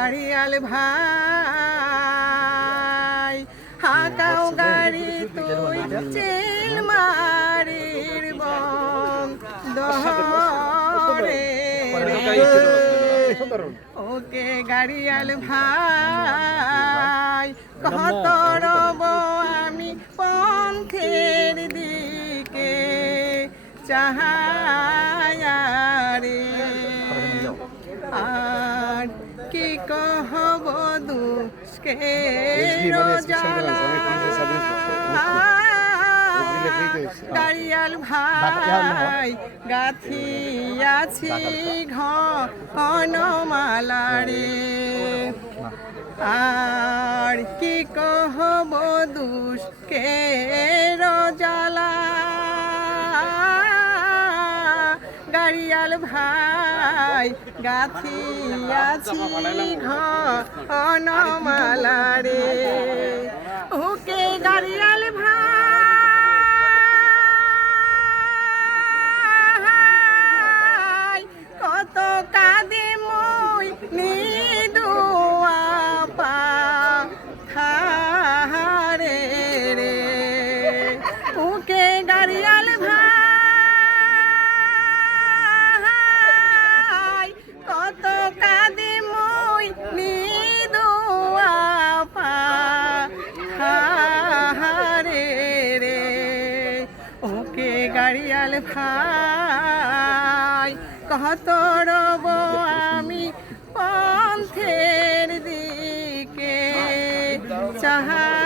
গাড়িয়াল ভাই হাকাও গাড়ি তুই চিল মারির বম দহরে ওকে গাড়িয়াল ভাই কত রব আমি পন্থের দিকে চাহায়ারে আর কি কহব দুষ্কে গাড়িয়াল ভাই গাথিয়াছি ঘনমালারে আর কি কহব দুষ্কে জ্বালা গাড়িয়াল ভাই গাথিয়াছি ঘনমালারে ওকে গাড়িয়াল ভাই কত কাঁদে মই নিদুয়া পাহাড়ে রে ওকে গাড়িয়াল ভাই কত কাঁদে মই নিদুয়া পাহাড়ে রে ওকে গাড়িয়াল ভাই কত রব আমি পন্থের দিকে চাহায়ারে